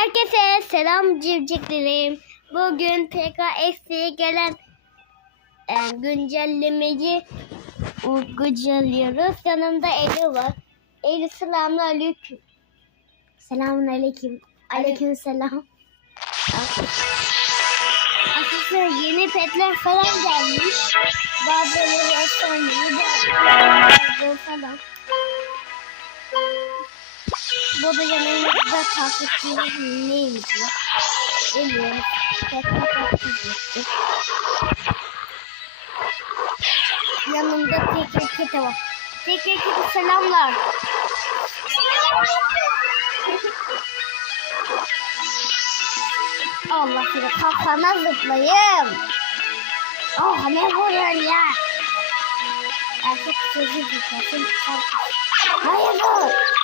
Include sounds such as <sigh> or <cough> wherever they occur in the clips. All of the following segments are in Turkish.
Herkese selam civciklerim. Bugün PKX'ye gelen e, güncellemeyi uyguluyoruz. Yanımda Eli var. Eli selamun aleyküm. Selamun aleyküm. Aleyküm selam. Arkadaşlar yeni petler falan gelmiş. Bazıları efsanevi bazıları falan. Bu da yanımızda takipçimiz neymiş ya? Bilmiyorum. Yanımda tekrar kete var. Tekrar kete selamlar. Allah seni kafana zıplayayım. Oh ne vuruyorsun ya? Erkek sözü zıplasın. Hayır dur.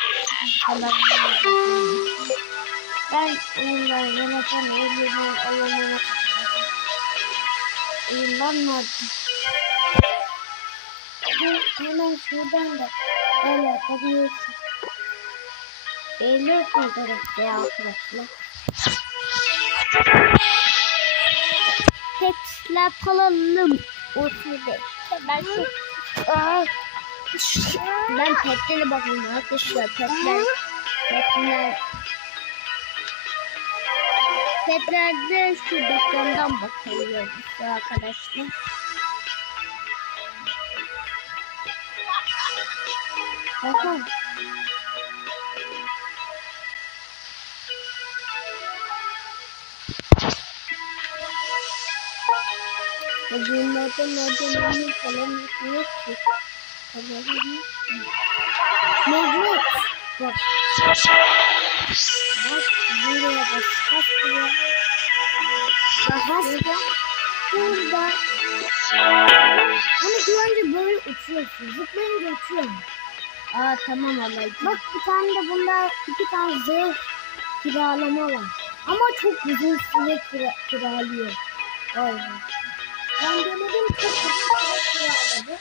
Ben oyunları evliliğin alanına katılacağım. Oyundan mı? Dur hemen şuradan da böyle yapabiliyorsun. Eğiliyor fotoğrafı ya arkadaşlar. Tekstler kalalım. Ortada. Ben şu... Aa, ben petlere bakıyorum arkadaşlar. Petler. Petler. Petlerde şu dükkandan bakıyoruz arkadaşlar. Bakın. Bunlardan adamını falan yok. Mehmet. Bak. Bak buraya bak. Bak buraya. Bak burada. Burada. Hani güvence böyle uçuyorsun. Zıplayınca uçuyorsun. Aa tamam Allah'ım. Bak bir tane de bunda iki tane Z kiralama var. Ama çok uzun süre kira, kiralıyor. Be. Ben denedim çok uzun süre kiraladı.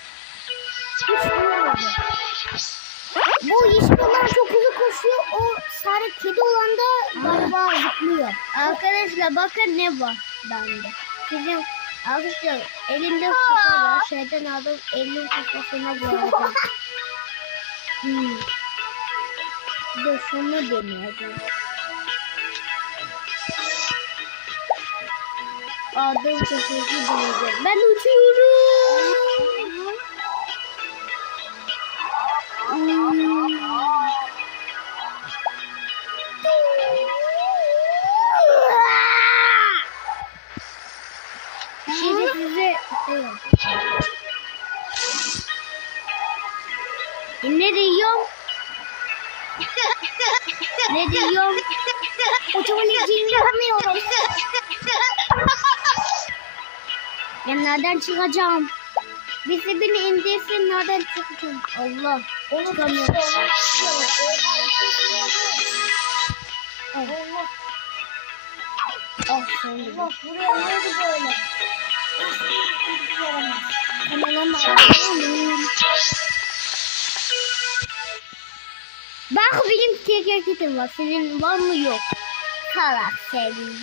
Bu olan çok hızlı koşuyor. O sarı kedi olan da galiba zıplıyor. Arkadaşlar bakın ne var bende. Bizim arkadaşlar elinde sopa var. Şeyden aldım elin sopasına koyacağım. hmm. Dur şunu deneyeceğim. Adım sopası deneyeceğim. Ben uçuyorum. Şimdi size ne diyorum? ne diyorum? Uçabileceğimi yapmıyorum. Ya nereden çıkacağım? Bizi beni indirsin nereden çıkacağım? Allah. Çıkamıyorum. Allah. Ah sen Bak benim tek hareketim var. Senin var mı yok? Salak senin.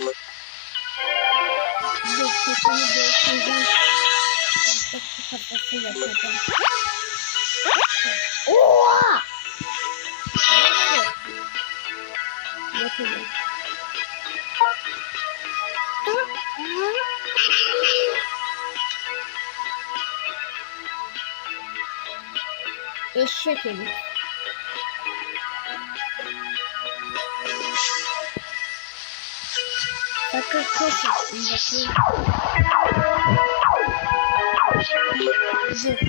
Dur. Oha! Bakın. Eşek herif. Bakın koşun. Bakın. Zıp.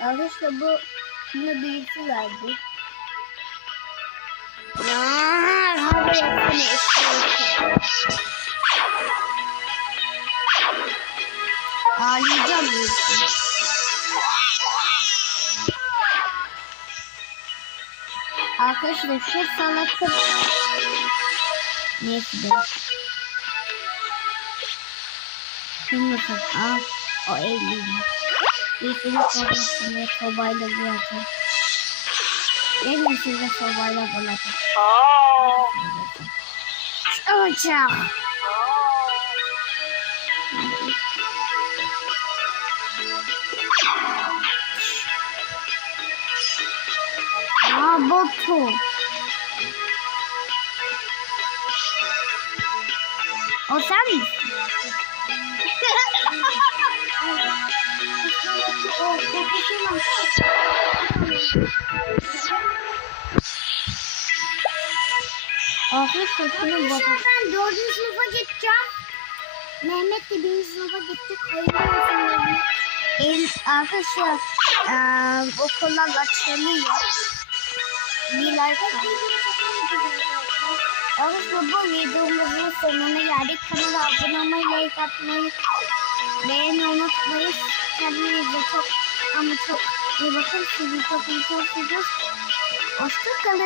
Arkadaşlar bu buna birisi verdi. Ya, hadi yapsana işte. Ağlayacağım birisi. Arkadaşlar şu sanatı neyse be. Kırmızı. Al. O. Bir sürü babasını sobayla bırakın. Gelin size sobayla bırakın. Uçak. Aa botu. O sen misin? <laughs> Afiyet olsun baba. Ben dördüncü sınıfa geçeceğim. Mehmet de birinci sınıfa gidecek. Hayırlı olsun. El, arkadaşlar eee okullar açılıyor. Bir like Arkadaşlar bu videomuzun sonuna geldik. Kanala abone olmayı, like atmayı, beğeni unutmayın. Kendinize çok ama çok iyi bakın. Sizi çok iyi çok seviyoruz. Hoşçakalın.